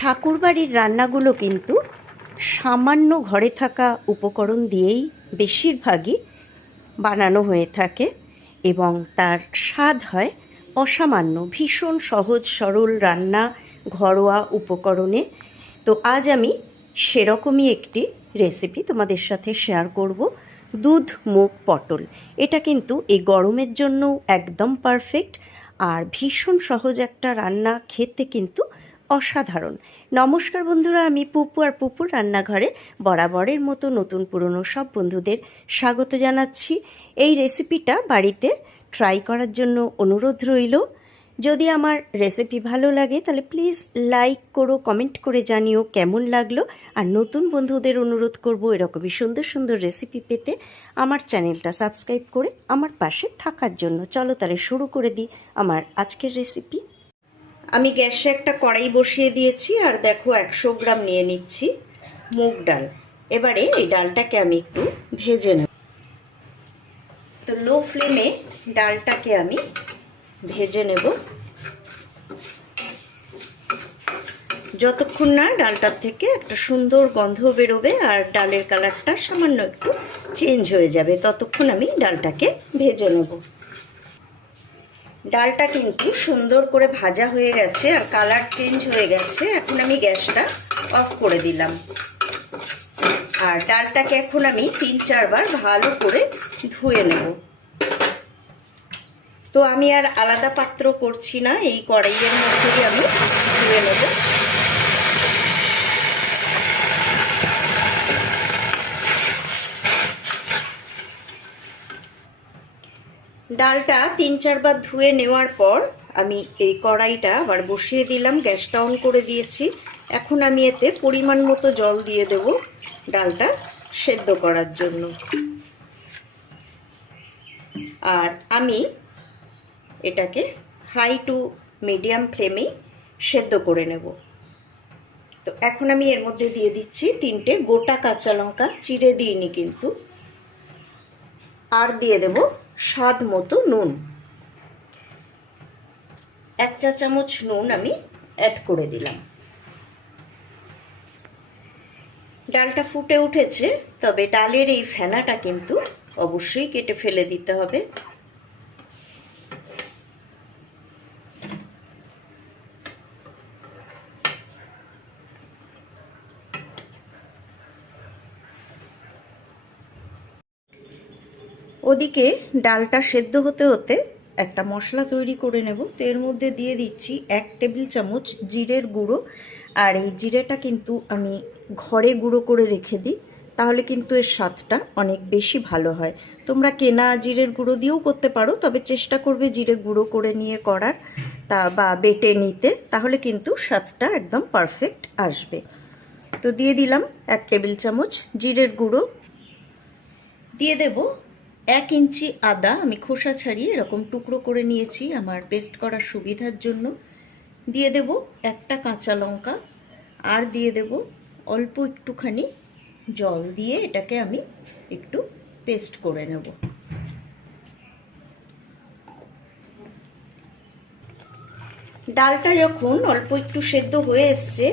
ঠাকুরবাড়ির রান্নাগুলো কিন্তু সামান্য ঘরে থাকা উপকরণ দিয়েই বেশিরভাগই বানানো হয়ে থাকে এবং তার স্বাদ হয় অসামান্য। ভীষণ সহজ সরল রান্না, ঘরোয়া উপকরণে। তো আজ আমি সেরকমই একটি রেসিপি তোমাদের সাথে শেয়ার করব। দুধ মুগ পটল, এটা কিন্তু এই গরমের জন্য একদম পারফেক্ট আর ভীষণ সহজ একটা রান্না, খেতে কিন্তু অসাধারণ। নমস্কার বন্ধুরা, আমি পুপু আর পুপুর রান্নাঘরে বরাবরের মতো নতুন পুরনো সব বন্ধুদের স্বাগত জানাচ্ছি। এই রেসিপিটা বাড়িতে ট্রাই করার জন্য অনুরোধ রইল। যদি আমার রেসিপি ভালো লাগে তাহলে প্লিজ লাইক করো, কমেন্ট করে জানিও কেমন লাগলো। আর নতুন বন্ধুদের অনুরোধ করব এরকমই সুন্দর সুন্দর রেসিপি পেতে আমার চ্যানেলটা সাবস্ক্রাইব করে আমার পাশে থাকার জন্য। চলো তাহলে শুরু করে দিই আমার আজকের রেসিপি। আমি গ্যাসে একটা কড়াই বসিয়ে দিয়েছি আর দেখো 100 গ্রাম নিয়ে নিচ্ছি মুগ ডাল। এবারে এই ডালটাকে আমি একটু ভেজে নেব। তো লো ফ্লেমে ডালটাকে আমি ভেজে নেব যতক্ষণ না ডালটার থেকে একটা সুন্দর গন্ধ বেরোবে আর ডালের কালারটা সামান্য একটু চেঞ্জ হয়ে যাবে, ততক্ষণ আমি ডালটাকে ভেজে নেব। ডালটা কিন্তু সুন্দর করে ভাজা হয়ে গেছে আর কালার চেঞ্জ হয়ে গেছে। এখন আমি গ্যাসটা অফ করে দিলাম আর ডালটাকে এখন আমি 3-4 বার ভালো করে ধুয়ে নেব। তো আমি আর আলাদা পাত্র করছি না, এই কড়াইয়ের মধ্যেই আমি ধুয়ে নেব। ডালটা 3-4 বার ধুয়ে নেওয়ার পর আমি এই কড়াইটা আবার বসিয়ে দিলাম, গ্যাসটা অন করে দিয়েছি। এখন আমি এতে পরিমাণ মতো জল দিয়ে দেব ডালটা সেদ্ধ করার জন্য। আর আমি এটাকে হাই টু মিডিয়াম ফ্লেমেই সেদ্ধ করে নেব। তো এখন আমি এর মধ্যে দিয়ে দিচ্ছি 3টে গোটা কাঁচা লঙ্কা, চিড়ে দিইনি কিন্তু। আর দিয়ে দেব স্বাদ মতো নুন, 1 চা চামচ নুন আমি অ্যাড করে দিলাম। ডালটা ফুটে উঠেছে, তবে ডালের এই ফেনাটা কিন্তু অবশ্যই কেটে ফেলে দিতে হবে। ওদিকে ডালটা সেদ্ধ হতে হতে একটা মশলা তৈরি করে নেব। তো এর মধ্যে দিয়ে দিচ্ছি 1 টেবিল চামচ জিরের গুঁড়ো। আর এই জিরেটা কিন্তু আমি ঘরে গুঁড়ো করে রেখে দিই, তাহলে কিন্তু এর স্বাদটা অনেক বেশি ভালো হয়। তোমরা কেনা জিরের গুঁড়ো দিয়েও করতে পারো, তবে চেষ্টা করবে জিরে গুঁড়ো করে নিয়ে করার বা বেটে নিতে, তাহলে কিন্তু স্বাদটা একদম পারফেক্ট আসবে। তো দিয়ে দিলাম 1 টেবিল চামচ জিরের গুঁড়ো। দিয়ে দেব 1 ইঞ্চি আদা, আমি খোসা ছাড়িয়ে এরকম টুকরো করে নিয়েছি আমার পেস্ট করার সুবিধার জন্য। দিয়ে দেব একটা কাঁচা লঙ্কা আর দিয়ে দেব অল্প একটুখানি জল দিয়ে এটাকে আমি একটু পেস্ট করে নেব। ডালটা যখন অল্প একটু সেদ্ধ হয়ে এসছে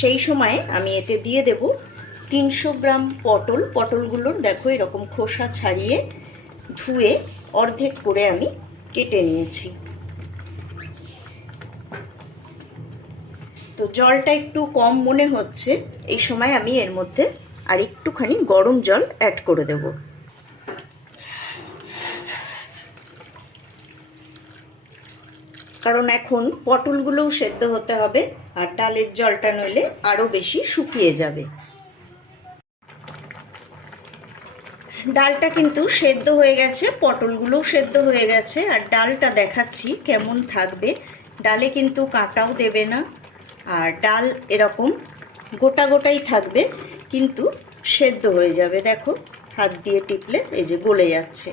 সেই সময়ে আমি এতে দিয়ে দেব 300 গ্রাম পটল। পটলগুলোর দেখো এরকম খোসা ছাড়িয়ে ধুয়ে অর্ধেক করে আমি কেটে নিয়েছি। তো জলটা একটু কম মনে হচ্ছে, এই সময় আমি এর মধ্যে আর একটুখানি গরম জল অ্যাড করে দেব। কারণ এখন পটলগুলোও সেদ্ধ হতে হবে আর ডালের জলটা নইলে আরও বেশি শুকিয়ে যাবে। ডালটা কিন্তু সেদ্ধ হয়ে গেছে, পটলগুলোও সেদ্ধ হয়ে গেছে আর ডালটা দেখাচ্ছি কেমন থাকবে। ডালে কিন্তু কাঁটাও দেবে না আর ডাল এরকম গোটা গোটাই থাকবে, কিন্তু সেদ্ধ হয়ে যাবে। দেখো হাত দিয়ে টিপলে এই যে গলে যাচ্ছে,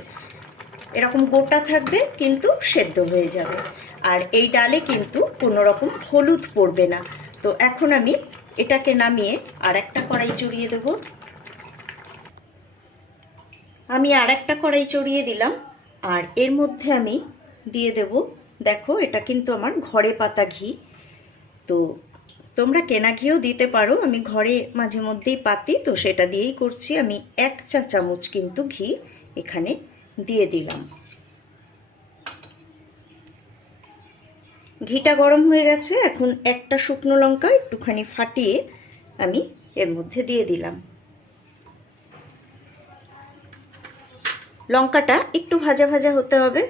এরকম গোটা থাকবে কিন্তু সেদ্ধ হয়ে যাবে। আর এই ডালে কিন্তু কোনো রকম হলুদ পড়বে না। তো এখন আমি এটাকে নামিয়ে আর একটা কড়াই চড়িয়ে দেব। আমি আর একটা কড়াই চড়িয়ে দিলাম আর এর মধ্যে আমি দিয়ে দেব, দেখো এটা কিন্তু আমার ঘরে পাতা ঘি। তো তোমরা কেনা ঘিও দিতে পারো, আমি ঘরে মাঝে মধ্যেই পাতি, তো সেটা দিয়েই করছি। আমি 1 চা চামচ কিন্তু ঘি এখানে দিয়ে দিলাম। ঘিটা গরম হয়ে গেছে, এখন একটা শুকনো লঙ্কা একটুখানি ফাটিয়ে আমি এর মধ্যে দিয়ে দিলাম। লঙ্কাটা একটু ভাজা ভাজা হতে হবে।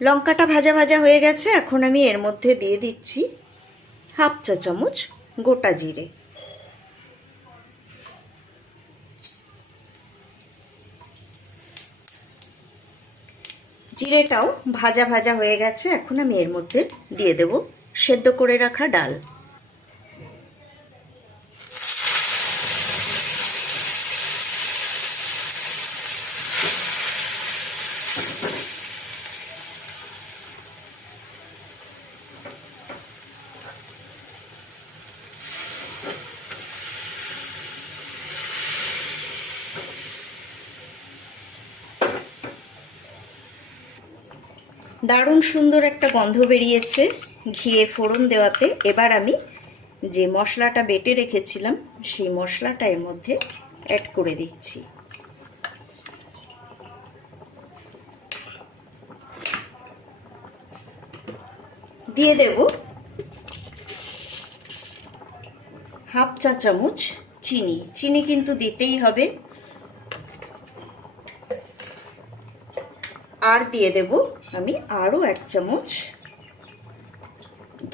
লঙ্কাটা ভাজা ভাজা হয়ে গেছে, এখন আমি এর মধ্যে দিয়ে দিচ্ছি 1/2 চা চামচ গোটা জিরে। জিরেটাও ভাজা ভাজা হয়ে গেছে, এখন আমি এর মধ্যে দিয়ে দেব সেদ্ধ করে রাখা ডাল। দারুণ সুন্দর একটা গন্ধ বেরিয়েছে ঘিয়ে ফোড়ন দেওয়াতে। এবার আমি যে মশলাটা বেটে রেখেছিলাম সেই মশলাটা এর মধ্যে অ্যাড করে দিচ্ছি। দিয়ে দেব 1/2 চা চামচ চিনি। চিনি কিন্তু দিতেই হবে। আর দিয়ে দেব আমি আরও 1 চামচ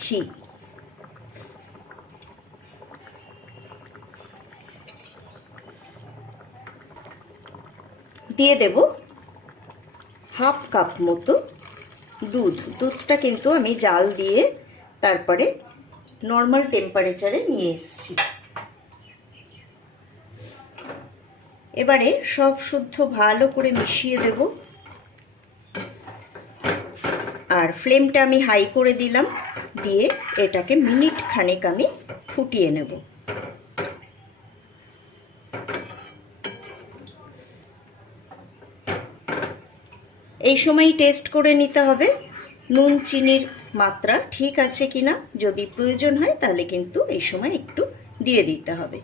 ঘি। দিয়ে দেব 1/2 কাপ মতো দুধ। দুধটা কিন্তু আমি জাল দিয়ে তারপরে নর্মাল টেম্পারেচারে নিয়ে এসেছি। এবারে সব শুদ্ধ ভালো করে মিশিয়ে দেব। আর ফ্লেমটা আমি হাই করে দিলাম, দিয়ে এটাকে মিনিট খানেক আমি ফুটিয়ে নেব। এই সময়ই টেস্ট করে নিতে হবে নুন চিনির মাত্রা ঠিক আছে কিনা। যদি প্রয়োজন হয় তাহলে কিন্তু এই সময় একটু দিয়ে দিতে হবে।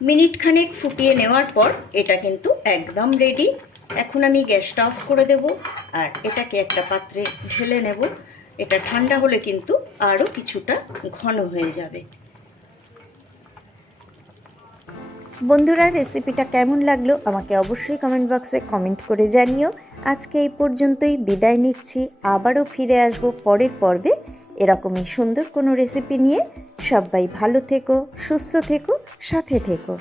মিনিট খানেক ফুটিয়ে নেওয়ার পর এটা কিন্তু একদম রেডি। এখন আমি গ্যাসটা অফ করে দেব আর এটাকে একটা পাত্রে ঢেলে নেব। এটা ঠান্ডা হলে কিন্তু আরও কিছুটা ঘন হয়ে যাবে। বন্ধুরা, রেসিপিটা কেমন লাগলো আমাকে অবশ্যই কমেন্ট বক্সে কমেন্ট করে জানিও। আজকে এই পর্যন্তই বিদায় নিচ্ছি, আবারও ফিরে আসব পরের পর্বে এরকমই সুন্দর কোনো রেসিপি নিয়ে। সবাই ভালো থেকো, সুস্থ থেকো, সাথে থেকো।